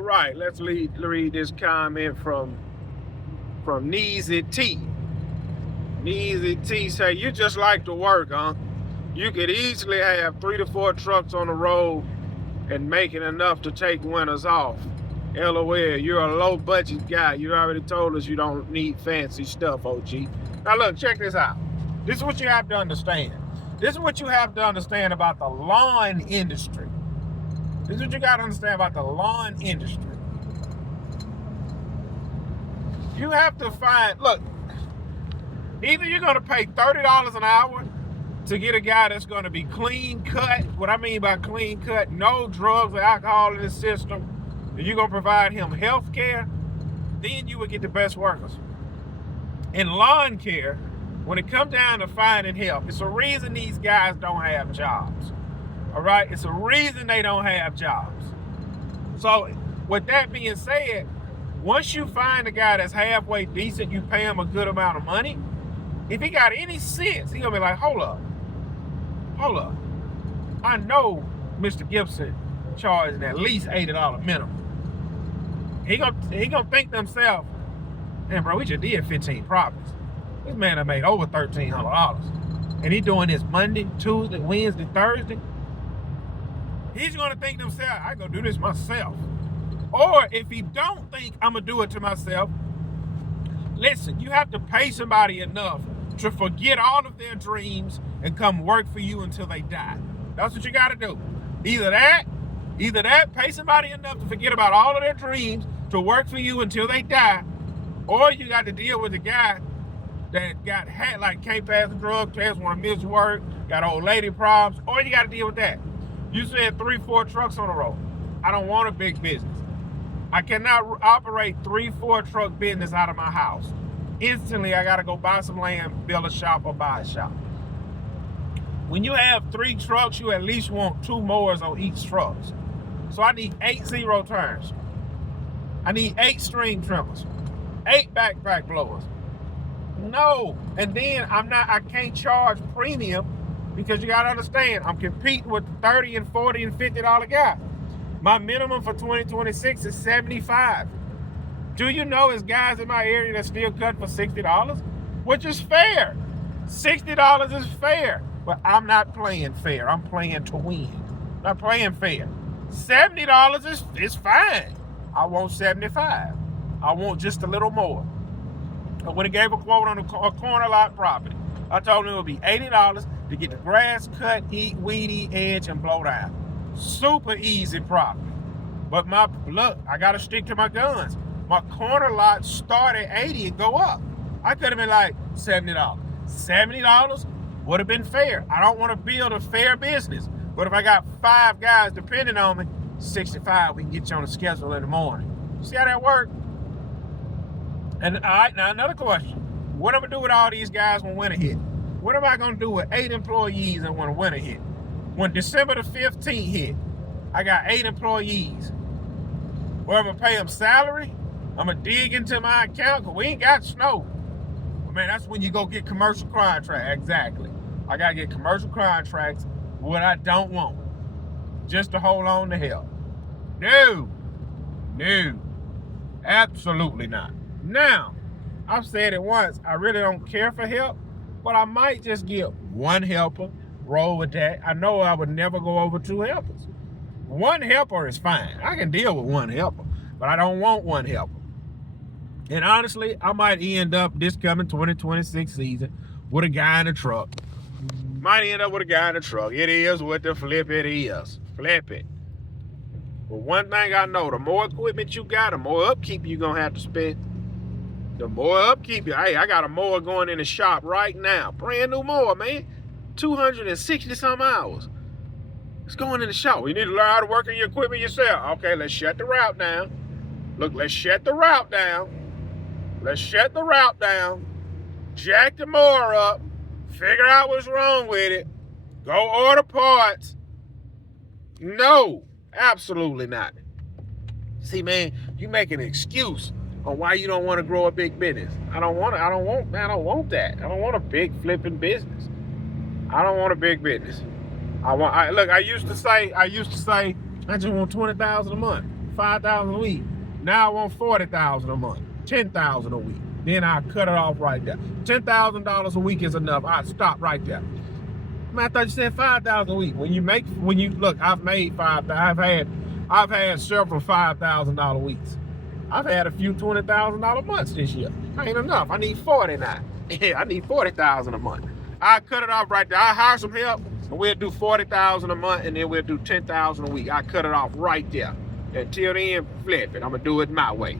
All right, let's read this comment from Neezy T. Neezy T say, you just like to work, huh? You could easily have 3 to 4 trucks on the road and making enough to take winters off. LOL, you're a low budget guy. You already told us you don't need fancy stuff, OG. Now look, check this out. This is what you have to understand. This is what you have to understand about the lawn industry. This is what you got to understand about the lawn industry. You have to find, look, either you're going to pay $30 an hour to get a guy that's going to be clean cut. What I mean by clean cut, no drugs or alcohol in his system, and you're going to provide him health care, then you would get the best workers. In lawn care, when it comes down to finding help, it's a reason these guys don't have jobs. All right? It's a reason they don't have jobs. So with that being said, once you find a guy that's halfway decent, you pay him a good amount of money. If he got any sense, he gonna be like, hold up. I know Mr. Gibson charging at least $80 minimum. He gonna think to himself, man, bro, we just did 15 properties. This man done made over $1,300. And he doing this Monday, Tuesday, Wednesday, Thursday. He's gonna think to himself, I go do this myself. Or if he don't think I'm gonna do it to myself, listen, you have to pay somebody enough to forget all of their dreams and come work for you until they die. That's what you gotta do. Either that, pay somebody enough to forget about all of their dreams to work for you until they die, or you got to deal with the guy that got like can't pass the drug test, want to miss work, got old lady problems, or you got to deal with that. You said 3, 4 trucks on the road. I don't want a big business. I cannot operate 3, 4 truck business out of my house. Instantly, I got to go buy some land, build a shop, or buy a shop. When you have 3 trucks, you at least want 2 mowers on each truck. So I need 8 zero turns. I need 8 string trimmers, 8 backpack blowers. No, and then I can't charge premium because you got to understand, I'm competing with the $30 and $40 and $50 guy. My minimum for 2026 is $75. Do you know there's guys in my area that still cut for $60? Which is fair. $60 is fair. But I'm not playing fair. I'm playing to win. I'm not playing fair. $70 is fine. I want $75. I want just a little more. I would have gave a quote on a corner lot property. I told him it would be $80 to get the grass cut, eat, weedy, edge, and blow down. Super easy property. But look, I got to stick to my guns. My corner lot start at $80 and go up. I could have been like $70. $70 would have been fair. I don't want to build a fair business. But if I got 5 guys depending on me, $65, we can get you on the schedule in the morning. See how that works? And all right, now another question. What am I going to do with all these guys when winter hit? What am I going to do with 8 employees and when winter hit? When December the 15th hit, I got 8 employees. Well, I'm going to pay them salary. I'm going to dig into my account because we ain't got snow. But man, that's when you go get commercial contracts. Exactly. I got to get commercial contracts, what I don't want, just to hold on to help. No, absolutely not. Now, I've said it once, I really don't care for help, but I might just get 1 helper, roll with that. I know I would never go over 2 helpers. 1 helper is fine. I can deal with 1 helper, but I don't want 1 helper. And honestly, I might end up this coming 2026 season with a guy in a truck. Might end up with a guy in a truck. It is what the flip it is. Flip it. But one thing I know, the more equipment you got, the more upkeep you're going to have to spend. The more upkeep. Hey, I got a mower going in the shop right now. Brand new mower, man. 260 some hours. It's going in the shop. You need to learn how to work on your equipment yourself. Okay, let's shut the route down. Look, let's shut the route down. Jack the mower up. Figure out what's wrong with it. Go order parts. No, absolutely not. See, man, you make an excuse on why you don't want to grow a big business. I don't want that. I don't want a big flipping business. I don't want a big business. I used to say, I just want $20,000 a month, 5,000 a week. Now I want 40,000 a month, 10,000 a week. Then I cut it off right there. $10,000 a week is enough. I stop right there. Man, I thought you said 5,000 a week. Look, I've made 5,000. I've had several $5,000 weeks. I've had a few $20,000 months this year. Ain't enough. I need 40 now. Yeah, I need 40,000 a month. I cut it off right there. I hire some help, and we'll do 40,000 a month, and then we'll do 10,000 a week. I cut it off right there. Until then, flip it. I'm gonna do it my way.